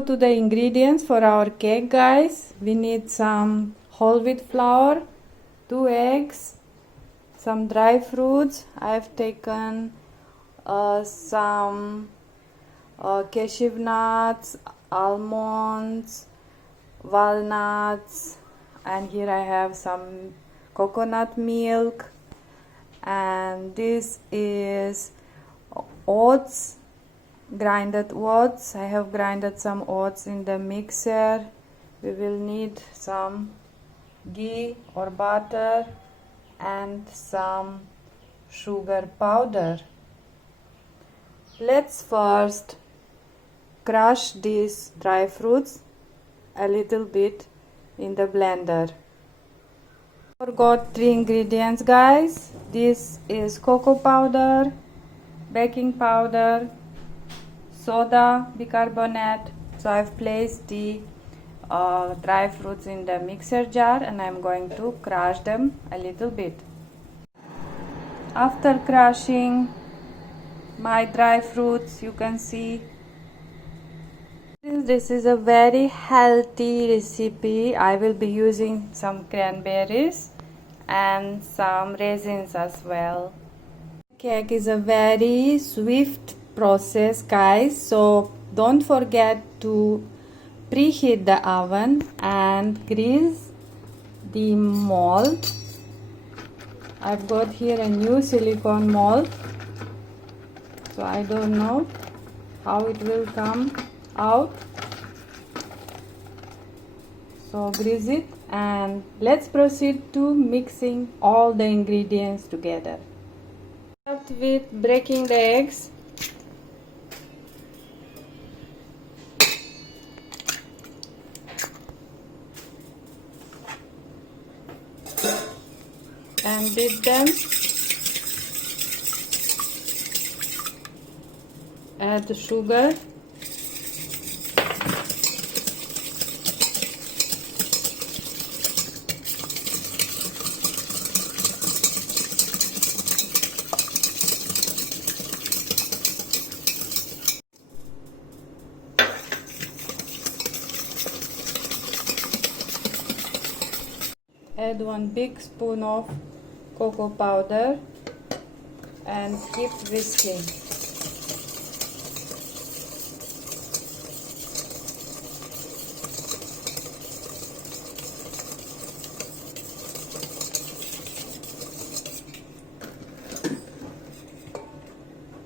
go to the ingredients for our cake, guys. We need some whole wheat flour, 2 eggs, some dry fruits. I've taken some cashew nuts, almonds, walnuts, and here I have some coconut milk, and this is oats, grinded oats. I have grinded some oats in the mixer. We will need some ghee or butter and some sugar powder. Let's first crush these dry fruits a little bit in the blender. Forgot 3 ingredients, guys. This is cocoa powder, baking powder, soda bicarbonate. So I've placed the dry fruits in the mixer jar and I'm going to crush them a little bit. After crushing my dry fruits, you can see this is a very healthy recipe. I will be using some cranberries and some raisins as well. Cake is a very swift process, guys, so don't forget to preheat the oven and grease the mold. I've got here a new silicone mold, so I don't know how it will come out. So grease it and let's proceed to mixing all the ingredients together. Start with breaking the eggs. And beat them. Add the sugar. Add 1 big spoon of cocoa powder and keep whisking.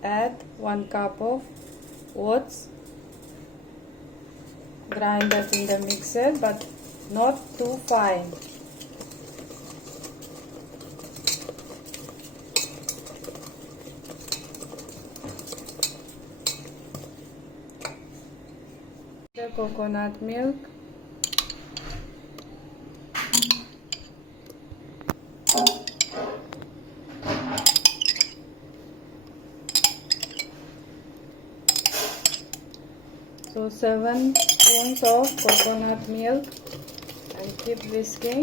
Add 1 cup of oats, grind that in the mixer but not too fine. The coconut milk, so 7 spoons of coconut milk and keep whisking.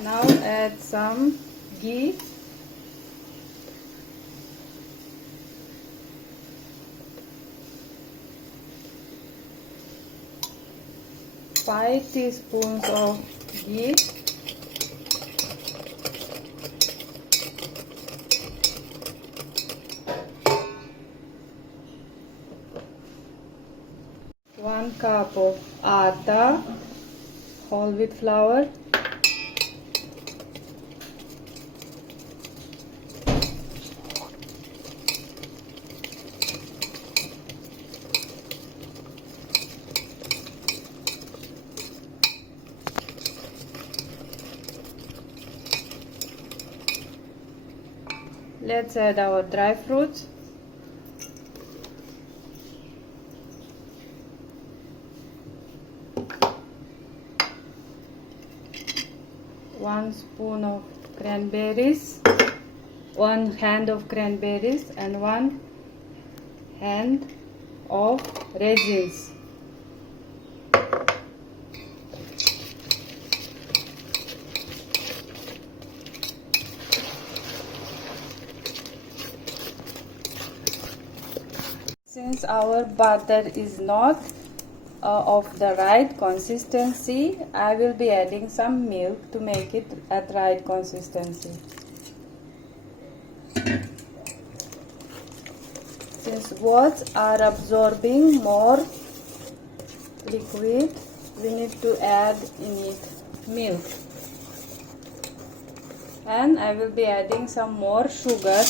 Now add some ghee. Five teaspoons of ghee. One cup of atta, whole wheat flour. Let's add our dry fruits. One spoon of cranberries, 1 hand of cranberries and 1 hand of raisins. Since our butter is not of the right consistency, I will be adding some milk to make it at right consistency. Since oats are absorbing more liquid, we need to add in it milk. And I will be adding some more sugar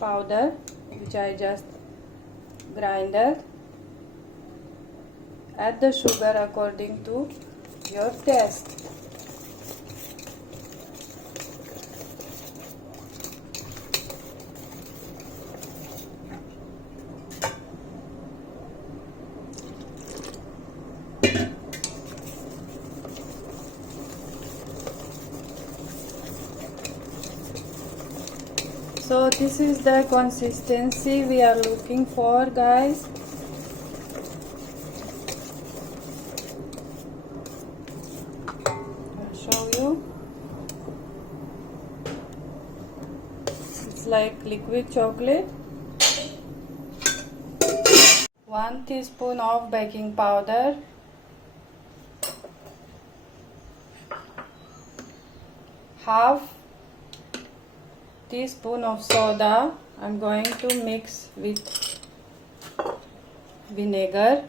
powder, which I just grinded. Add the sugar according to your taste. So this is the consistency we are looking for, guys. I'll show you. It's like liquid chocolate. 1 teaspoon of baking powder. Half teaspoon of soda. I'm going to mix with vinegar,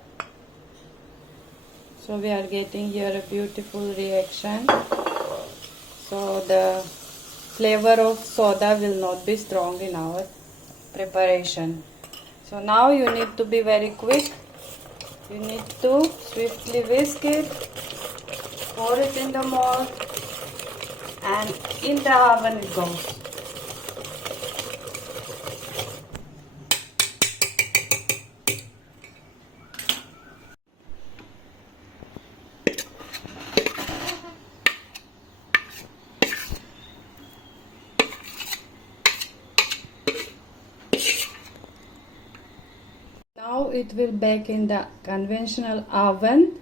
so we are getting here a beautiful reaction. So the flavor of soda will not be strong in our preparation. So now you need to be very quick. You need to swiftly whisk it, pour it in the mold, and in the oven it goes. Now it will bake in the conventional oven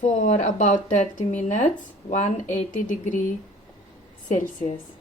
for about 30 minutes, 180 degrees Celsius.